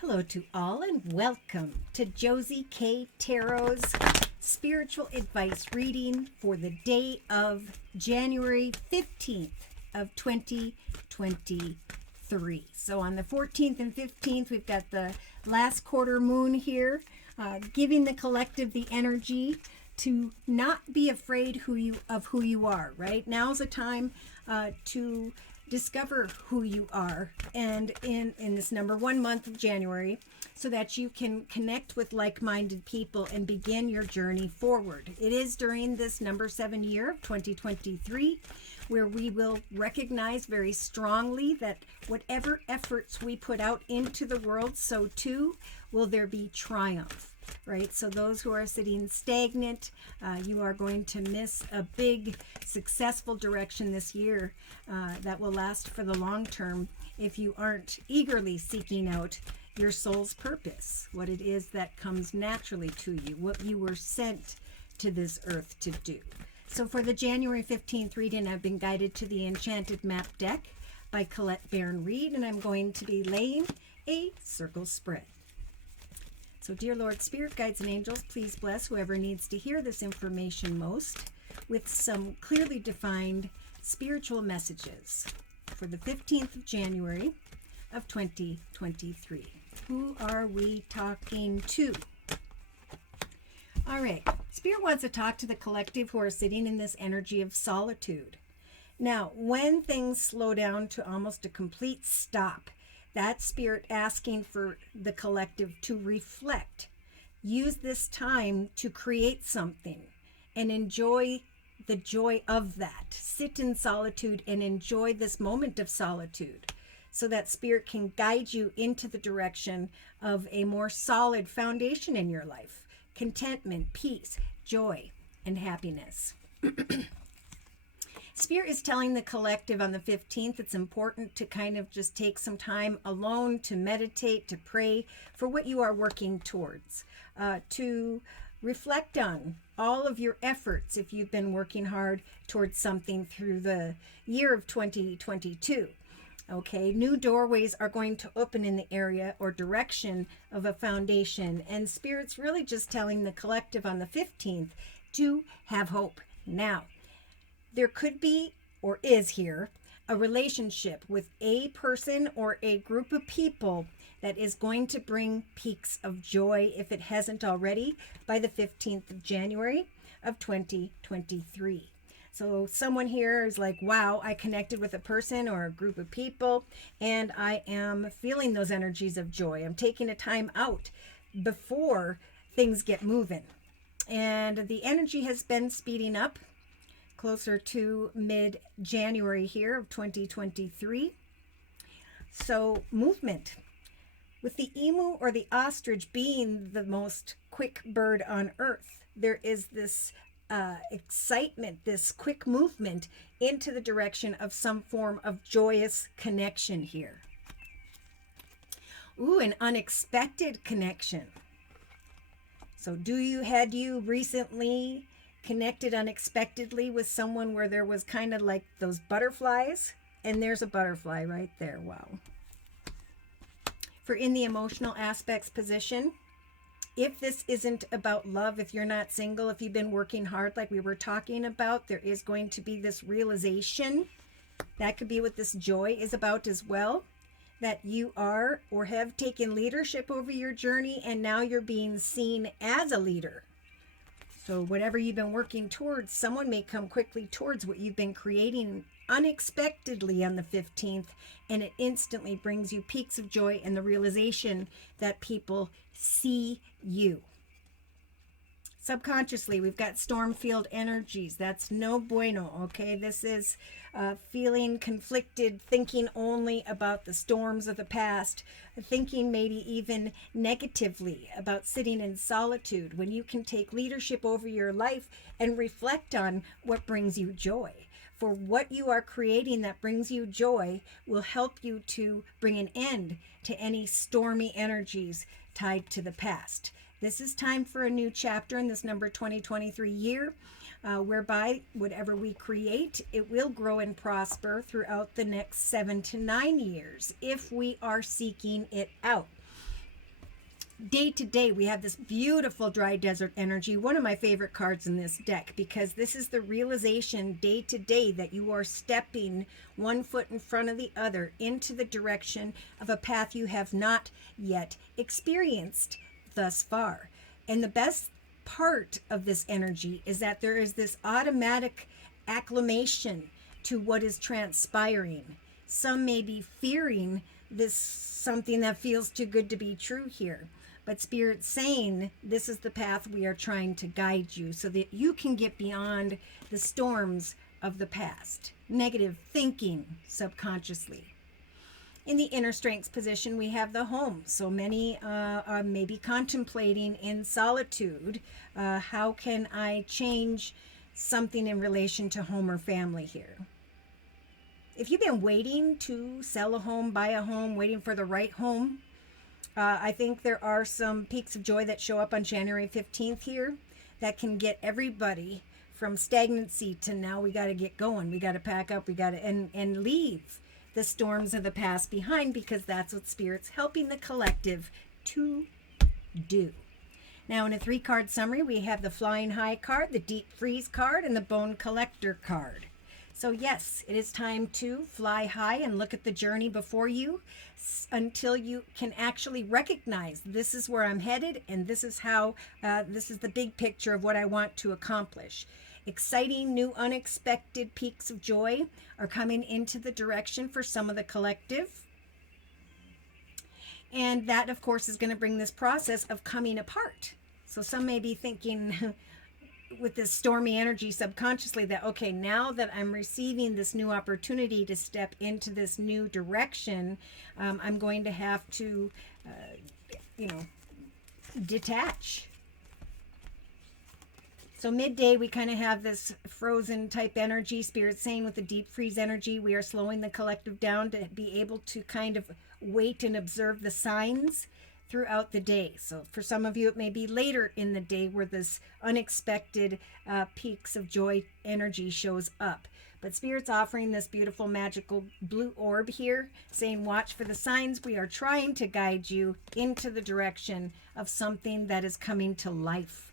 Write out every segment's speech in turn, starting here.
Hello to all and welcome to Josie K Tarot's spiritual advice reading for the day of January 15th of 2023. So on the 14th and 15th, we've got the last quarter moon here, giving the collective the energy to not be afraid of who you are, right? Now's a time to discover who you are, and in this number one month of January, so that you can connect with like-minded people and begin your journey forward. It is during this number 7 year of 2023 where we will recognize very strongly that whatever efforts we put out into the world, so too will there be triumph. Right? So those who are sitting stagnant, you are going to miss a big successful direction this year that will last for the long term if you aren't eagerly seeking out your soul's purpose, what it is that comes naturally to you, what you were sent to this earth to do. So for the January 15th reading, I've been guided to the Enchanted Map deck by Colette Baron-Reed, and I'm going to be laying a circle spread. So, dear Lord, Spirit, Guides, and Angels, please bless whoever needs to hear this information most with some clearly defined spiritual messages for the 15th of January of 2023. Who are we talking to? All right. Spirit wants to talk to the collective who are sitting in this energy of solitude. Now, when things slow down to almost a complete stop, that's Spirit asking for the collective to reflect. Use this time to create something and enjoy the joy of that. Sit in solitude and enjoy this moment of solitude so that Spirit can guide you into the direction of a more solid foundation in your life. Contentment, peace, joy, and happiness. Spirit is telling the collective on the 15th it's important to kind of just take some time alone to meditate, to pray for what you are working towards, to reflect on all of your efforts if you've been working hard towards something through the year of 2022. Okay, new doorways are going to open in the area or direction of a foundation, and Spirit's really just telling the collective on the 15th to have hope now. There could be, or is here, a relationship with a person or a group of people that is going to bring peaks of joy, if it hasn't already, by the 15th of January of 2023. So someone here is like, wow, I connected with a person or a group of people, and I am feeling those energies of joy. I'm taking a time out before things get moving. And the energy has been speeding up closer to mid-January here of 2023. So movement. With the emu or the ostrich being the most quick bird on earth, there is this excitement, this quick movement into the direction of some form of joyous connection here. Ooh, an unexpected connection. So had you recently connected unexpectedly with someone where there was kind of like those butterflies? And there's a butterfly right there. Wow. For in the emotional aspects position, if this isn't about love, if you're not single, if you've been working hard like we were talking about, there is going to be this realization. That could be what this joy is about as well, that you are or have taken leadership over your journey, and now you're being seen as a leader. So whatever you've been working towards, someone may come quickly towards what you've been creating unexpectedly on the 15th, and it instantly brings you peaks of joy and the realization that people see you. Subconsciously, we've got storm field energies. That's no bueno, okay? This is feeling conflicted, thinking only about the storms of the past, thinking maybe even negatively about sitting in solitude, when you can take leadership over your life and reflect on what brings you joy. For what you are creating that brings you joy will help you to bring an end to any stormy energies tied to the past. This is time for a new chapter in this number 2023 year, whereby whatever we create, it will grow and prosper throughout the next 7 to 9 years if we are seeking it out. day to day, we have this beautiful dry desert energy, one of my favorite cards in this deck, because this is the realization day to day that you are stepping one foot in front of the other into the direction of a path you have not yet experienced thus far. And the best part of this energy is that there is this automatic acclimation to what is transpiring. Some may be fearing this, something that feels too good to be true here. But Spirit's saying this is the path we are trying to guide you so that you can get beyond the storms of the past, negative thinking subconsciously. In the inner strengths position, we have the home. So many are maybe contemplating in solitude, how can I change something in relation to home or family here? If you've been waiting to sell a home, buy a home, waiting for the right home, I think there are some peaks of joy that show up on January 15th here that can get everybody from stagnancy to now we got to get going. We got to pack up. We got to and leave the storms of the past behind, because that's what Spirit's helping the collective to do. Now, in a 3-card summary, we have the Flying High card, the Deep Freeze card, and the Bone Collector card. So yes, it is time to fly high and look at the journey before you until you can actually recognize this is where I'm headed, and this is how, this is the big picture of what I want to accomplish. Exciting, new, unexpected peaks of joy are coming into the direction for some of the collective. And that, of course, is going to bring this process of coming apart. So some may be thinking with this stormy energy subconsciously that, okay, now that I'm receiving this new opportunity to step into this new direction, I'm going to have to, detach. So midday, we kind of have this frozen type energy. Spirit's saying with the deep freeze energy, we are slowing the collective down to be able to kind of wait and observe the signs throughout the day. So for some of you, it may be later in the day where this unexpected peaks of joy energy shows up. But Spirit's offering this beautiful magical blue orb here, saying watch for the signs. We are trying to guide you into the direction of something that is coming to life.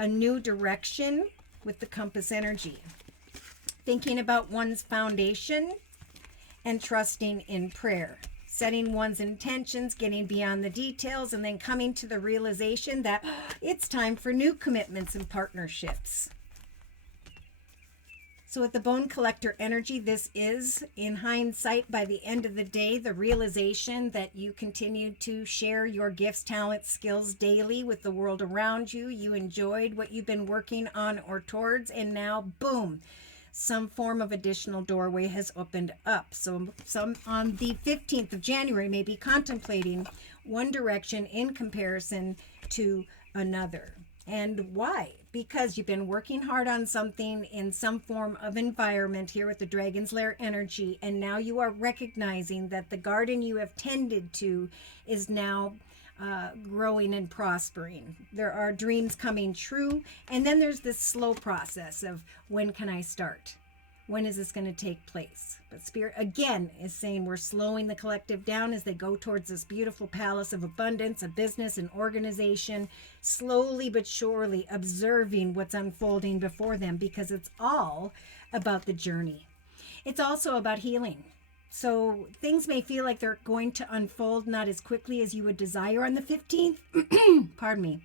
A new direction with the compass energy. Thinking about one's foundation and trusting in prayer. Setting one's intentions, getting beyond the details, and then coming to the realization that it's time for new commitments and partnerships. So with the Bone Collector energy, this is, in hindsight, by the end of the day, the realization that you continue to share your gifts, talents, skills daily with the world around you. You enjoyed what you've been working on or towards, and now, boom, some form of additional doorway has opened up. So some on the 15th of January may be contemplating one direction in comparison to another. And why? Because you've been working hard on something in some form of environment here with the Dragon's Lair energy, and now you are recognizing that the garden you have tended to is now growing and prospering. There are dreams coming true, and then there's this slow process of when can I start? When is this going to take place? But Spirit, again, is saying we're slowing the collective down as they go towards this beautiful palace of abundance, a business, an organization, slowly but surely observing what's unfolding before them, because it's all about the journey. It's also about healing. So things may feel like they're going to unfold not as quickly as you would desire on the 15th. Pardon me.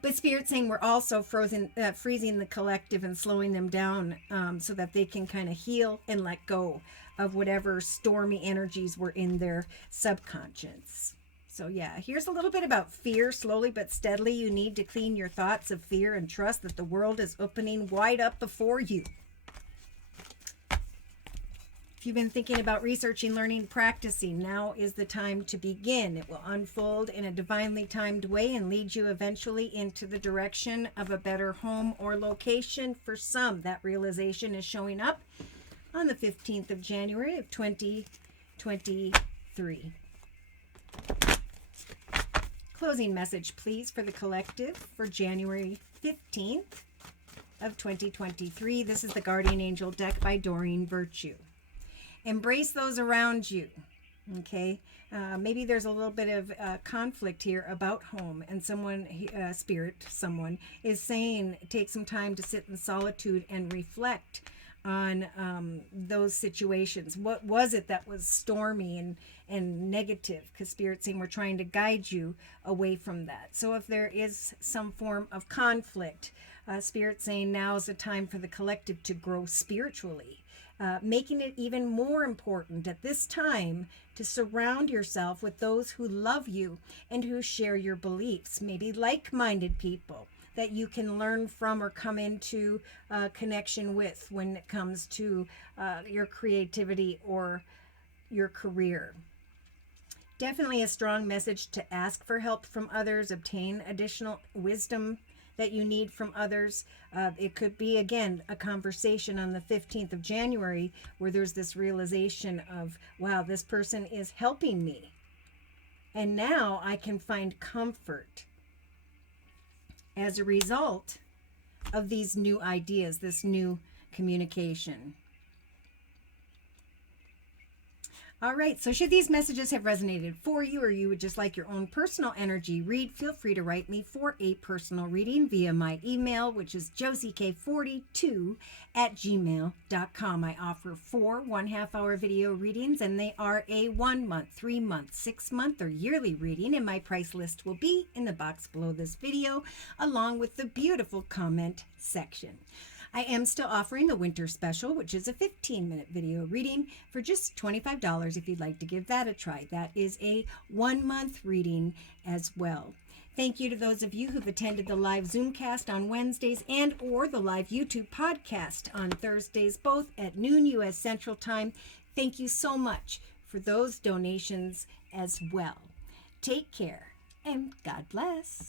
But Spirit's saying we're also freezing the collective and slowing them down so that they can kind of heal and let go of whatever stormy energies were in their subconscious. So yeah, here's a little bit about fear. Slowly but steadily, you need to clean your thoughts of fear and trust that the world is opening wide up before you. If you've been thinking about researching, learning, practicing, now is the time to begin. It will unfold in a divinely timed way and lead you eventually into the direction of a better home or location. For some, that realization is showing up on the 15th of January of 2023. Closing message, please, for the collective for January 15th of 2023. This is the Guardian Angel deck by Doreen Virtue. Embrace those around you. Okay, maybe there's a little bit of conflict here about home, and someone is saying take some time to sit in solitude and reflect on those situations. What was it that was stormy and negative? Because Spirit's saying we're trying to guide you away from that. So if there is some form of conflict, Spirit's saying now is the time for the collective to grow spiritually. Making it even more important at this time to surround yourself with those who love you and who share your beliefs, maybe like-minded people that you can learn from or come into connection with when it comes to your creativity or your career. Definitely a strong message to ask for help from others, obtain additional wisdom that you need from others. It could be, again, a conversation on the 15th of January where there's this realization of, wow, this person is helping me. And now I can find comfort as a result of these new ideas, this new communication. All right, so should these messages have resonated for you, or you would just like your own personal energy read, feel free to write me for a personal reading via my email, which is josiek42@gmail.com. I offer 4 1/2-hour video readings, and they are a 1 month, 3 month, 6 month, or yearly reading, and my price list will be in the box below this video, along with the beautiful comment section. I am still offering the winter special, which is a 15-minute video reading for just $25 if you'd like to give that a try. That is a 1-month reading as well. Thank you to those of you who've attended the live Zoomcast on Wednesdays and or the live YouTube podcast on Thursdays, both at noon U.S. Central Time. Thank you so much for those donations as well. Take care and God bless.